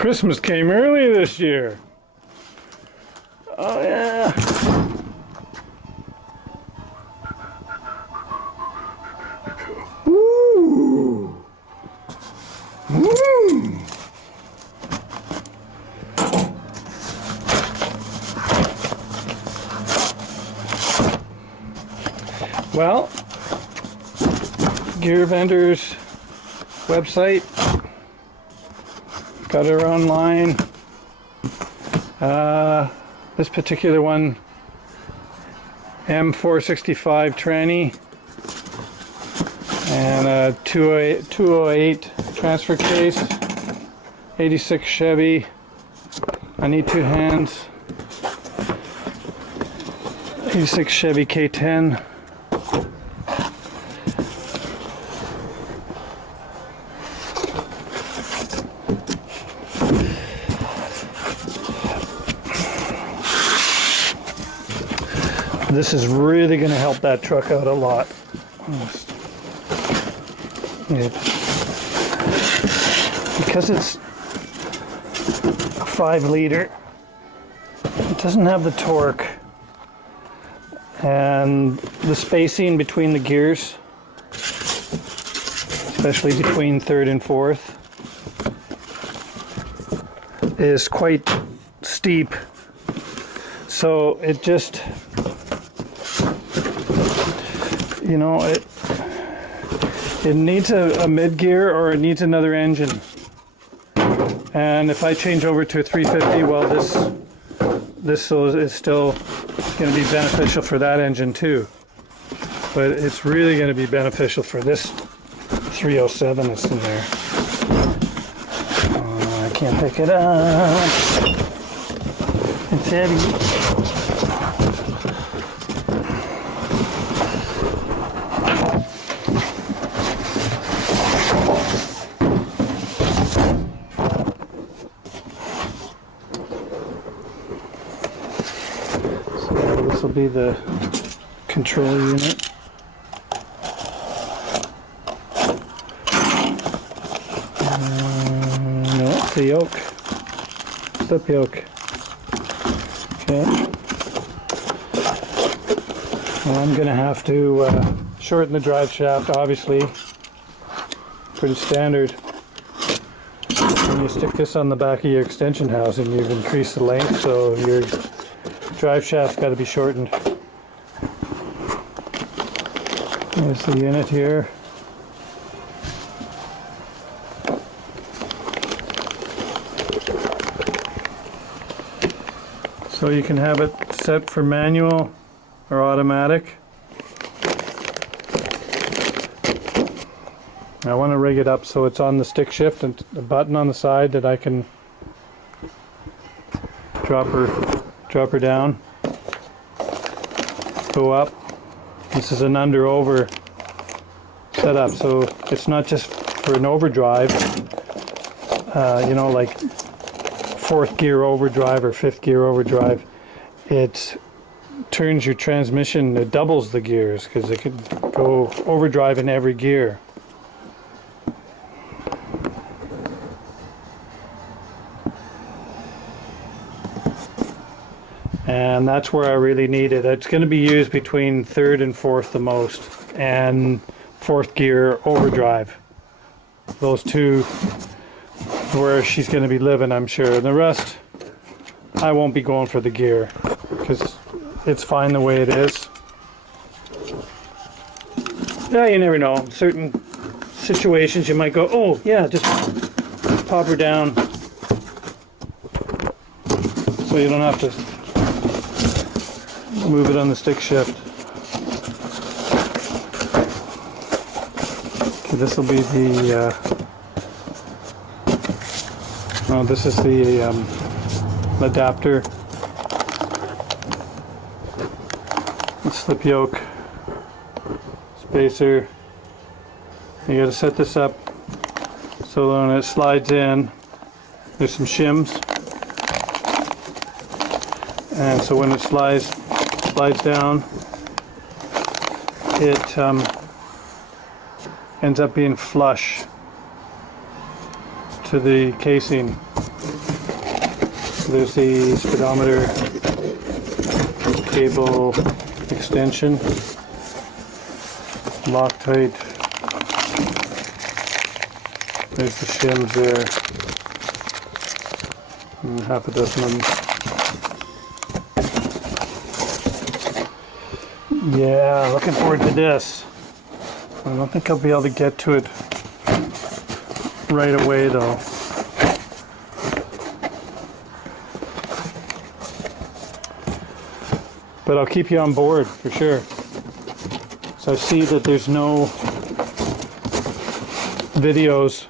Christmas came early this year. Oh yeah. Woo! Woo! Well, Gear Vendor's website, got her online. This particular one, M465 tranny and a 208 transfer case, 86 Chevy. I need two hands. 86 Chevy K10. This is really going to help that truck out a lot. Because it's a 5-liter, it doesn't have the torque and the spacing between the gears, especially between third and fourth, is quite steep. So it just, you know, it needs a mid-gear or it needs another engine. And if I change over to a 350, well, this is still going to be beneficial for that engine too. But it's really going to be beneficial for this 307 that's in there. I can't pick it up. It's heavy. This will be the control unit. No, it's the yoke. Slip yoke. Okay. Well, I'm going to have to shorten the drive shaft, obviously. Pretty standard. When you stick this on the back of your extension housing, you've increased the length, so your drive shaft's got to be shortened. There's the unit here. So you can have it set for manual or automatic. I want to rig it up so it's on the stick shift and a button on the side that I can drop her down, go up. This is an under-over setup, so it's not just for an overdrive, you know, like 4th gear overdrive or 5th gear overdrive. It turns your transmission, it doubles the gears because it could go overdrive in every gear. And that's where I really need it. It's going to be used between 3rd and 4th the most, and 4th gear overdrive. Those two where she's going to be living, I'm sure. And the rest, I won't be going for the gear because it's fine the way it is. Yeah, you never know. Certain situations you might go, oh yeah, just pop her down so you don't have to move it on the stick shift. Okay, this will be the no, this is the adapter. The slip yoke, spacer. You got to set this up so when it slides in, there's some shims, and so when it slides down, it ends up being flush to the casing. So there's the speedometer cable extension, Loctite. There's the shims there, and half a dozen of them. Yeah, looking forward to this. I don't think I'll be able to get to it right away though. But I'll keep you on board for sure. So I see that there's no videos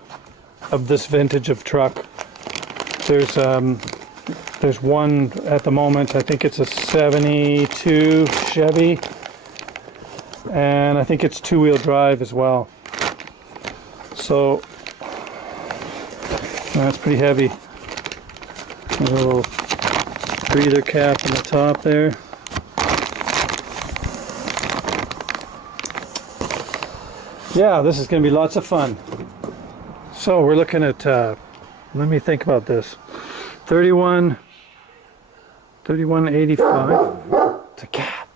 of this vintage of truck. There's one at the moment. I think it's a 72 Chevy, and I think it's two-wheel drive as well. So that's pretty heavy. A little breather cap on the top there. Yeah, this is going to be lots of fun. So we're looking at, let me think about this. 3185. It's a cat.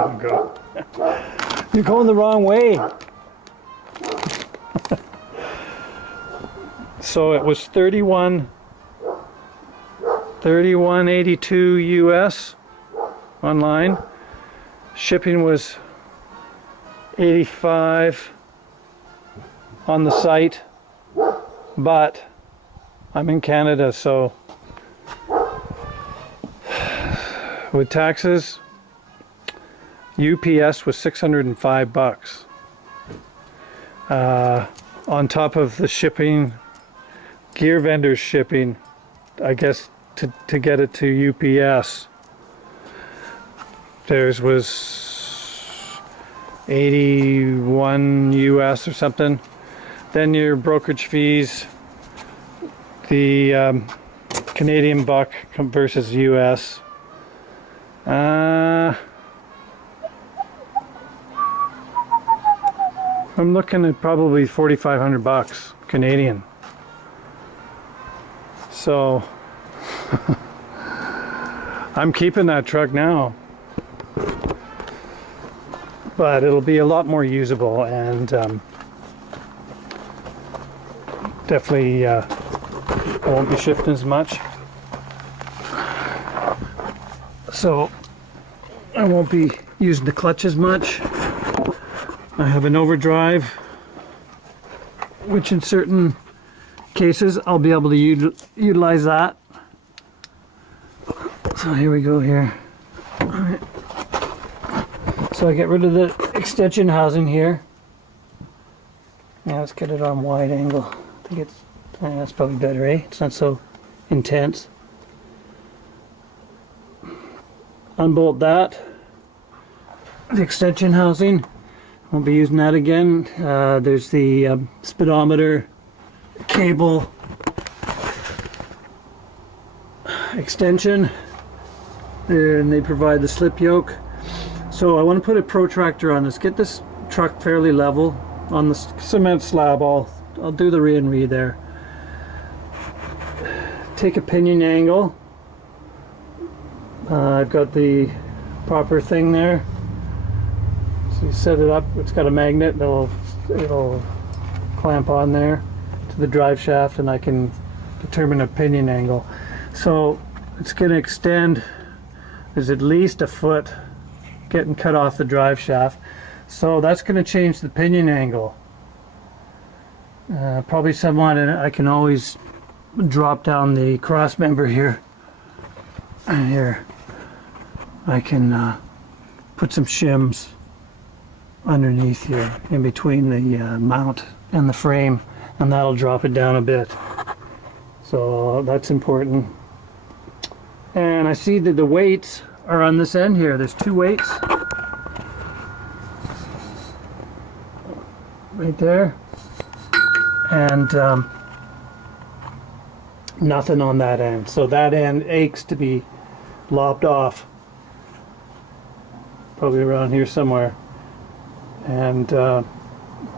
Oh, God. You're going the wrong way. So it was 3182 US online. Shipping was 85 on the site, but I'm in Canada, so with taxes, UPS was 605 bucks. On top of the shipping, gear vendors shipping, I guess to get it to UPS, theirs was 81 US or something. Then your brokerage fees, the Canadian buck versus US. I'm looking at probably 4,500 bucks Canadian. So I'm keeping that truck now, but it'll be a lot more usable, and definitely I won't be shifting as much, so I won't be using the clutch as much. I have an overdrive, which in certain cases I'll be able to utilize that. So here we go here. All right. So I get rid of the extension housing here. Now let's get it on wide angle. I think it's, that's probably better, eh? It's not so intense. Unbolt that. The extension housing. Won't be using that again. There's the speedometer cable extension, and they provide the slip yoke. So I want to put a protractor on this, get this truck fairly level on the cement slab. I'll do the re there. Take a pinion angle. I've got the proper thing there. So you set it up, it's got a magnet, it'll clamp on there to the drive shaft, and I can determine a pinion angle. So it's going to extend, there's at least a foot getting cut off the drive shaft, so that's going to change the pinion angle. Probably somewhat, and I can always drop down the cross member here, and here I can put some shims underneath here in between the mount and the frame, and that'll drop it down a bit. So that's important. And I see that the weights are on this end here. There's two weights right there, and nothing on that end. So that end aches to be lopped off. probably around here somewhere. And I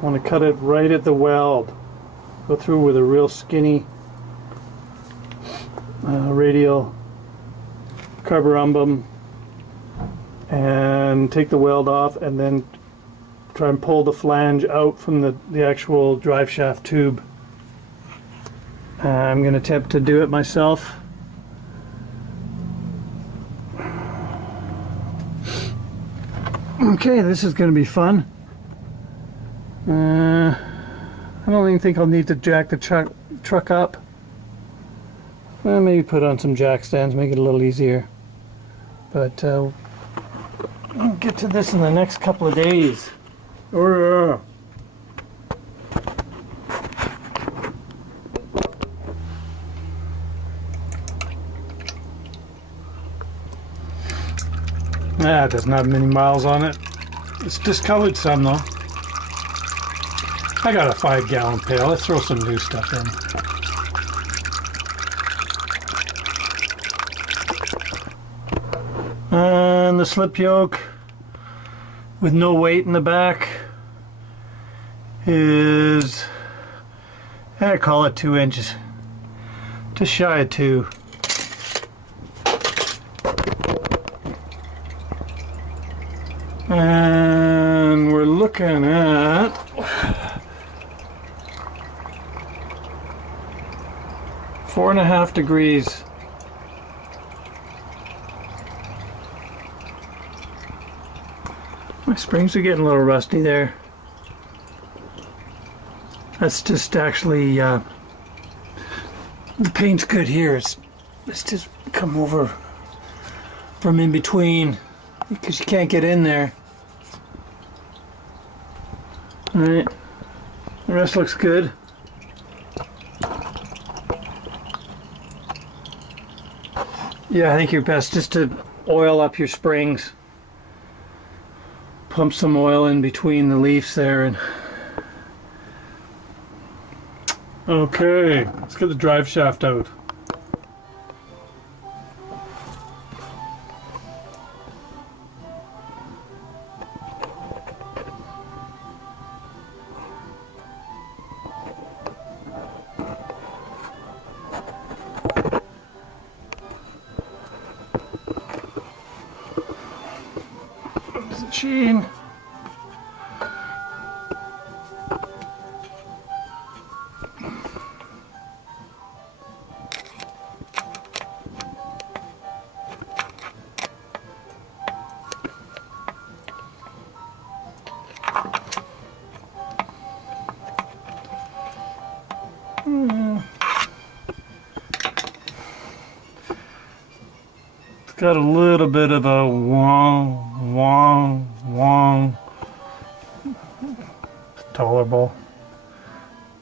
want to cut it right at the weld. Go through with a real skinny radial carborundum and take the weld off, and then try and pull the flange out from the actual drive shaft tube. I'm going to attempt to do it myself. Okay, this is going to be fun. I don't even think I'll need to jack the truck up. Well, maybe put on some jack stands, make it a little easier. But we'll get to this in the next couple of days. Oh, yeah. It doesn't have many miles on it. It's discolored some though. I got a 5-gallon pail. Let's throw some new stuff in. And the slip yoke with no weight in the back is, I call it 2 inches, just shy of 2. And we're looking at 4.5 degrees. My springs are getting a little rusty there. That's just actually, the paint's good here. It's just come over from in between because you can't get in there. Alright, the rest looks good. Yeah, I think you're best just to oil up your springs. Pump some oil in between the leaves there. And okay, let's get the drive shaft out. Chain. It's got a little bit of a wong. It's tolerable.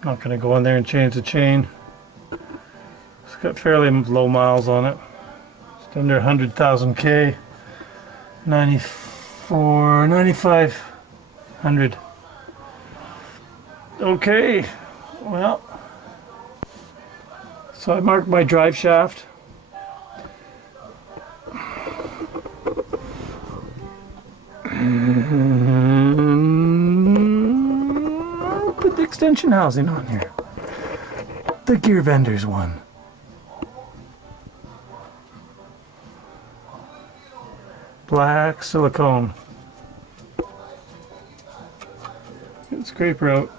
Not going to go in there and change the chain. It's got fairly low miles on it. It's under 100,000 K. 9,500. Okay, well, so I marked my drive shaft. Put the extension housing on here. The Gear Vendors one. Black silicone. Get the scraper out.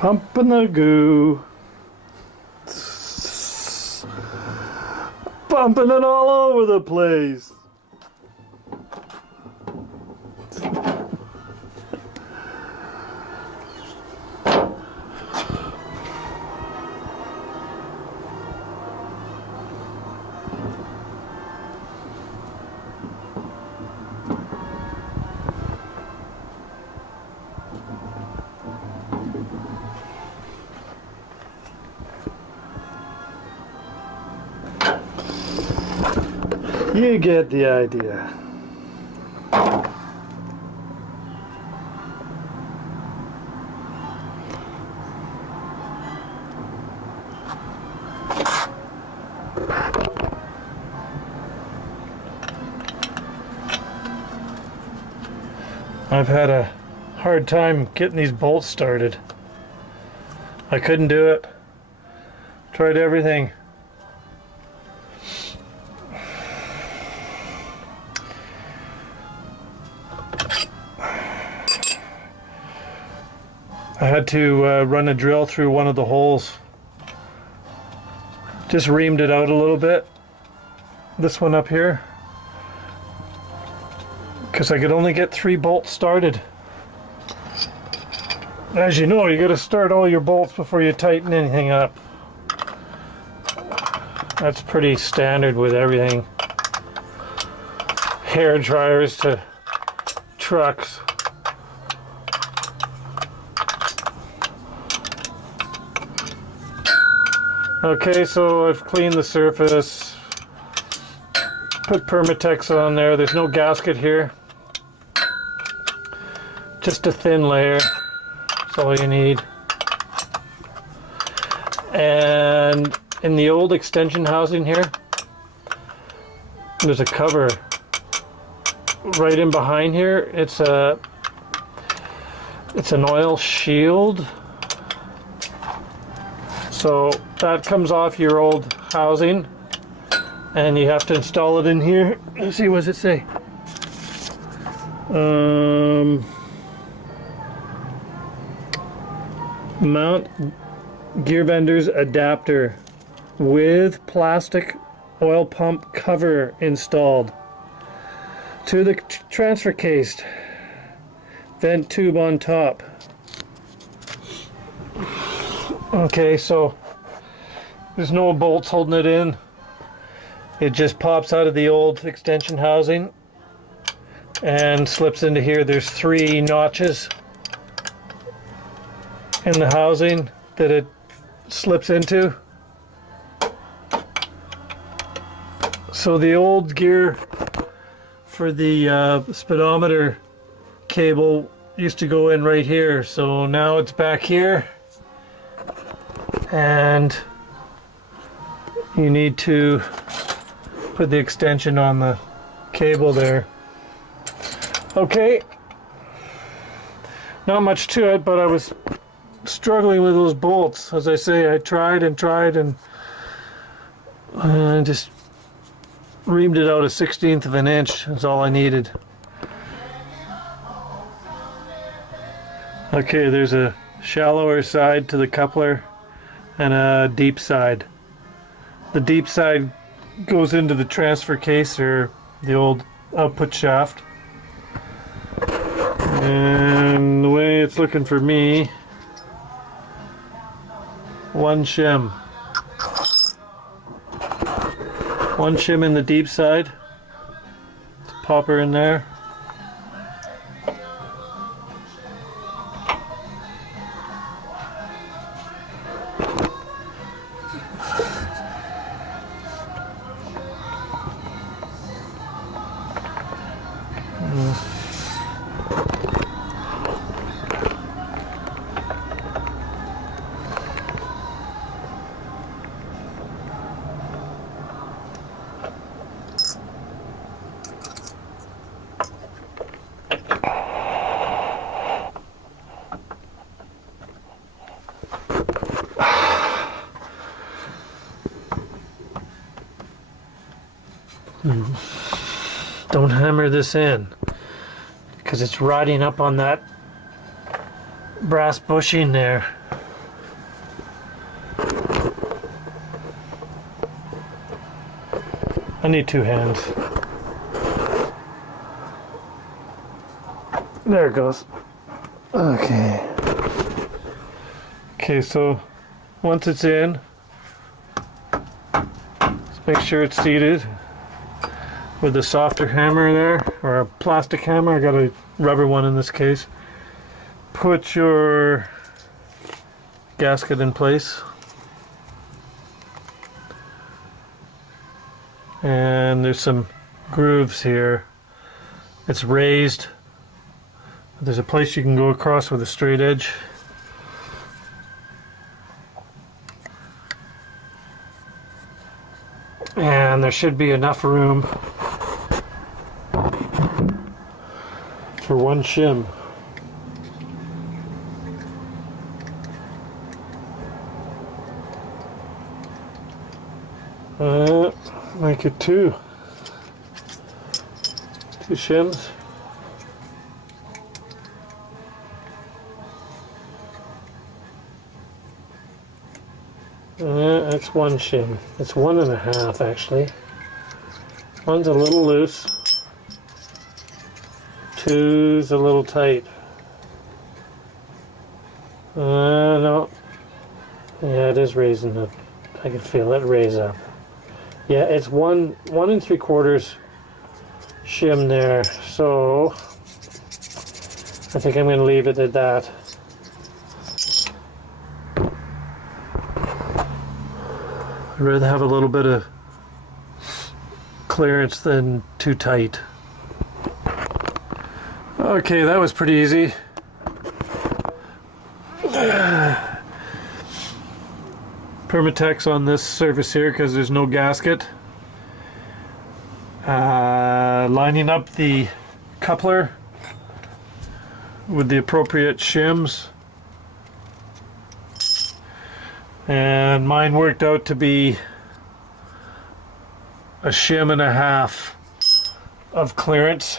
Pumping the goo. Pumping it all over the place. You get the idea. I've had a hard time getting these bolts started. I couldn't do it. Tried everything. I had to run a drill through one of the holes. Just reamed it out a little bit. This one up here. Because I could only get 3 bolts started. As you know, you got to start all your bolts before you tighten anything up. That's pretty standard with everything. Hair dryers to trucks. Okay, so I've cleaned the surface, put Permatex on there. There's no gasket here, just a thin layer. That's all you need. And in the old extension housing here, there's a cover right in behind here. It's an oil shield. So that comes off your old housing, and you have to install it in here. Let's see, what does it say? Mount gear vendor's adapter with plastic oil pump cover installed to the transfer case. Vent tube on top. Okay, so there's no bolts holding it in. It just pops out of the old extension housing and slips into here. There's 3 notches in the housing that it slips into. So the old gear for the speedometer cable used to go in right here. So now it's back here. And you need to put the extension on the cable there. Okay, not much to it, but I was struggling with those bolts. As I say, I tried and just reamed it out 1/16 of an inch. That's all I needed. Okay, there's a shallower side to the coupler and a deep side. The deep side goes into the transfer case, or the old output shaft. And the way it's looking for me, 1 shim. 1 shim in the deep side. Let's pop her in there. Don't hammer this in because it's riding up on that brass bushing there. I need two hands. There it goes. Okay. Okay, so once it's in, let's make sure it's seated with a softer hammer there, or a plastic hammer. I got a rubber one in this case. Put your gasket in place. And there's some grooves here. It's raised. There's a place you can go across with a straight edge. And there should be enough room for one shim. Make it two shims. That's one shim. It's 1.5 actually. One's a little loose. Two's a little tight. No. Yeah, it is raising up. I can feel it raise up. Yeah, it's 1 3/4 shim there. So I think I'm going to leave it at that. I'd rather have a little bit of clearance than too tight. Okay, that was pretty easy. Permatex on this surface here because there's no gasket. Lining up the coupler with the appropriate shims. And mine worked out to be a 1.5 shim of clearance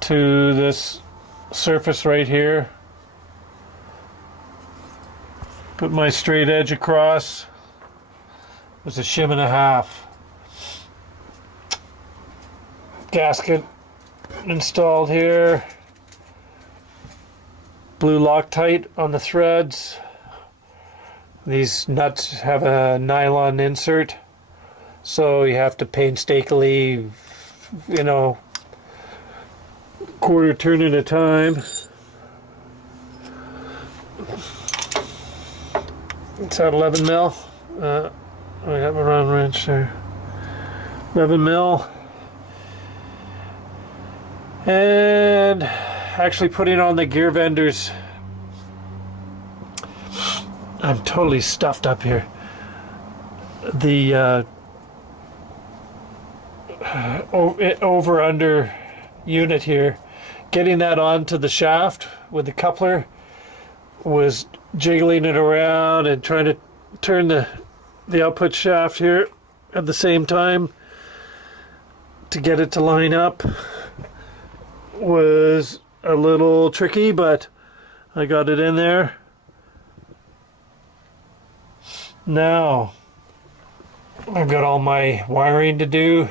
to this surface right here. Put my straight edge across. It was a 1.5 shim. Gasket installed here. Blue Loctite on the threads. These nuts have a nylon insert, so you have to painstakingly, you know, quarter turn at a time. It's at 11 mil. I have a round wrench there. 11 mil. And actually putting on the gear vendors. I'm totally stuffed up here. The over-under unit here, getting that onto the shaft with the coupler was jiggling it around and trying to turn the output shaft here at the same time to get it to line up was a little tricky, but I got it in there. Now I've got all my wiring to do.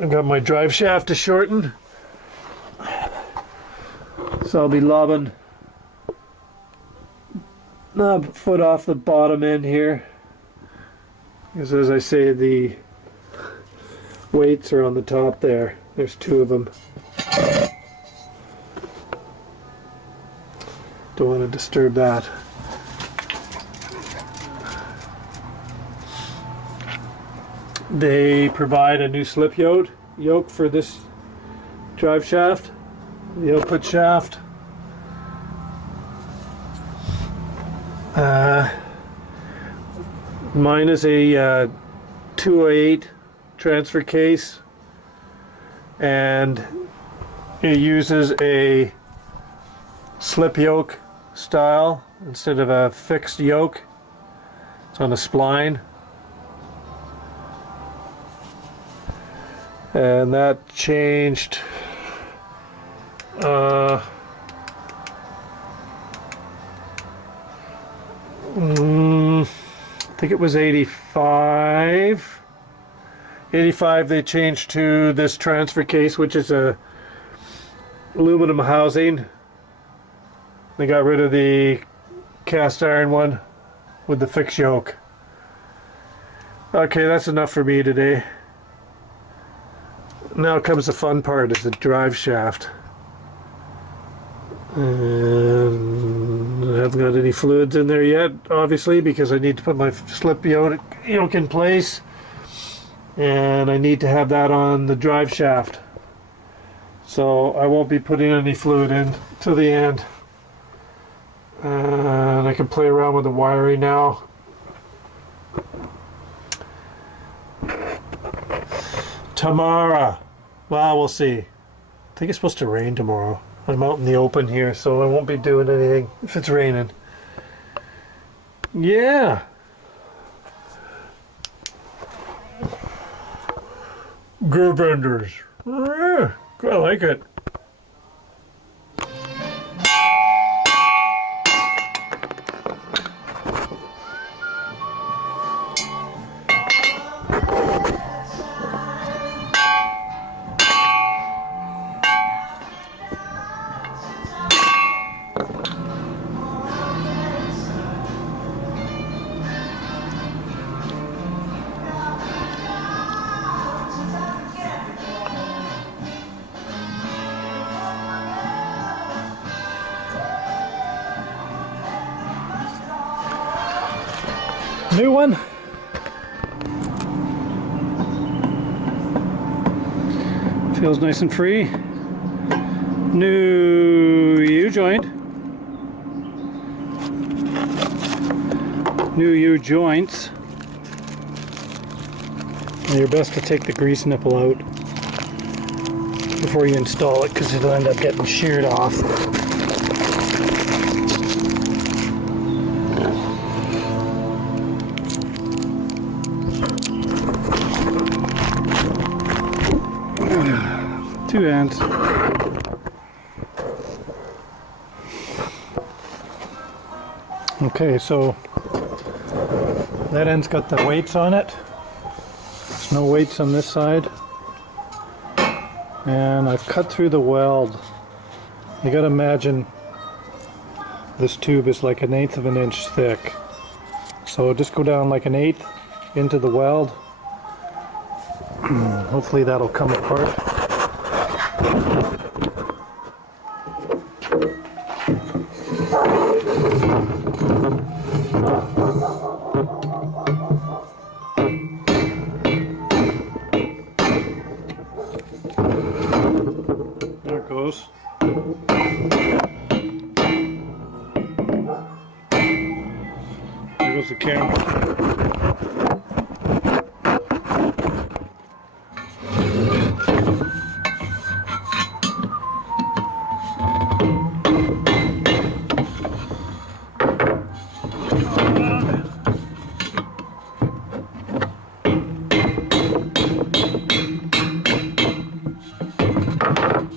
I've got my drive shaft to shorten, so I'll be lobbing a foot off the bottom end here, because as I say, the weights are on the top there. There's two of them. Don't want to disturb that. They provide a new slip yoke for this drive shaft, the output shaft. Mine is a 208 transfer case, and it uses a slip yoke style instead of a fixed yoke. It's on a spline. And that changed I think it was 85 85 they changed to this transfer case, which is a aluminum housing. They got rid of the cast iron one with the fixed yoke. Okay, that's enough for me today. Now comes the fun part, is the drive shaft. And I haven't got any fluids in there yet, obviously, because I need to put my slip yoke in place. And I need to have that on the drive shaft. So I won't be putting any fluid in till the end. And I can play around with the wiring now. Tomorrow. Well, we'll see. I think it's supposed to rain tomorrow. I'm out in the open here, so I won't be doing anything if it's raining. Yeah. Gear vendors. I like it. New one. Feels nice and free. New U-joint. New U-joints. And you're best to take the grease nipple out before you install it, because it'll end up getting sheared off. Two ends. Okay, so that end's got the weights on it. There's no weights on this side. And I've cut through the weld. You gotta imagine this tube is like 1/8 of an inch thick. So just go down like 1/8 into the weld. Hopefully that'll come apart. There it goes. There goes the camera.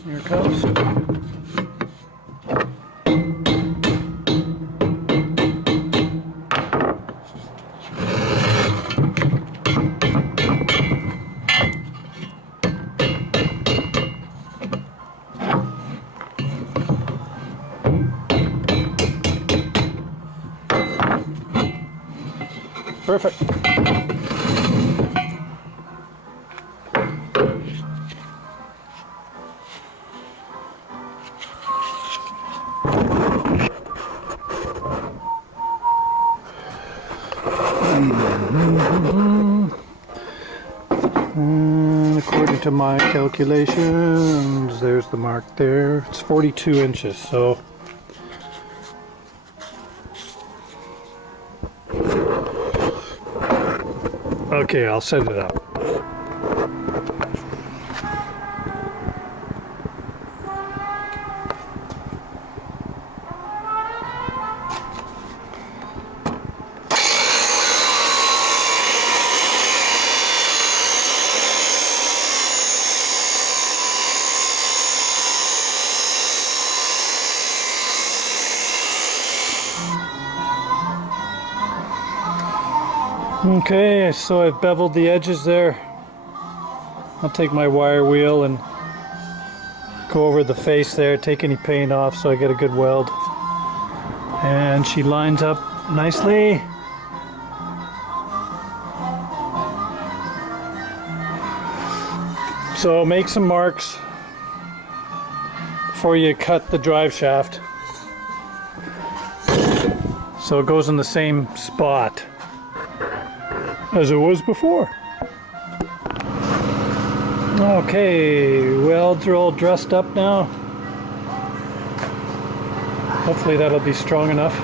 Here it comes. Perfect. And according to my calculations, there's the mark there. It's 42 inches, so okay, I'll set it up. Okay, so I've beveled the edges there. I'll take my wire wheel and go over the face there, take any paint off so I get a good weld. And she lines up nicely. So make some marks before you cut the drive shaft, so it goes in the same spot as it was before. Okay, welds are all dressed up now. Hopefully that'll be strong enough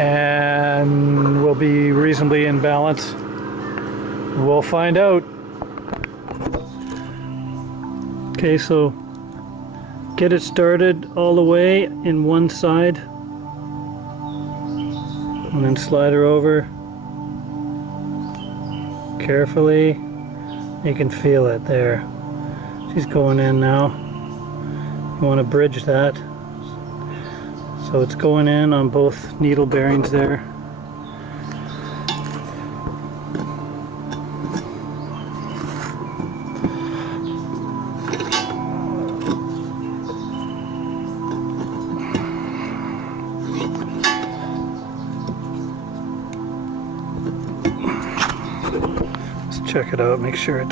and we'll be reasonably in balance. We'll find out. Okay, so get it started all the way in one side and then slide her over carefully. You can feel it there. She's going in now. You want to bridge that. So it's going in on both needle bearings there. Check it out, make sure it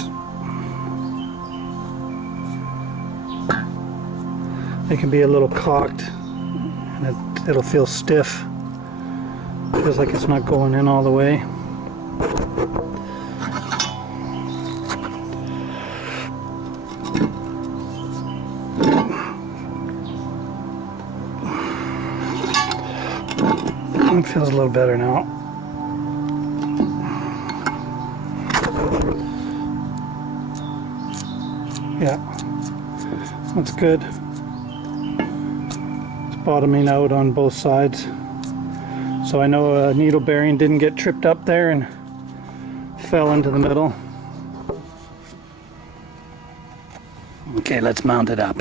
can be a little cocked and it'll feel stiff. Feels like it's not going in all the way. It feels a little better now. Yeah, that's good. It's bottoming out on both sides. So I know a needle bearing didn't get tripped up there and fell into the middle. Okay, let's mount it up.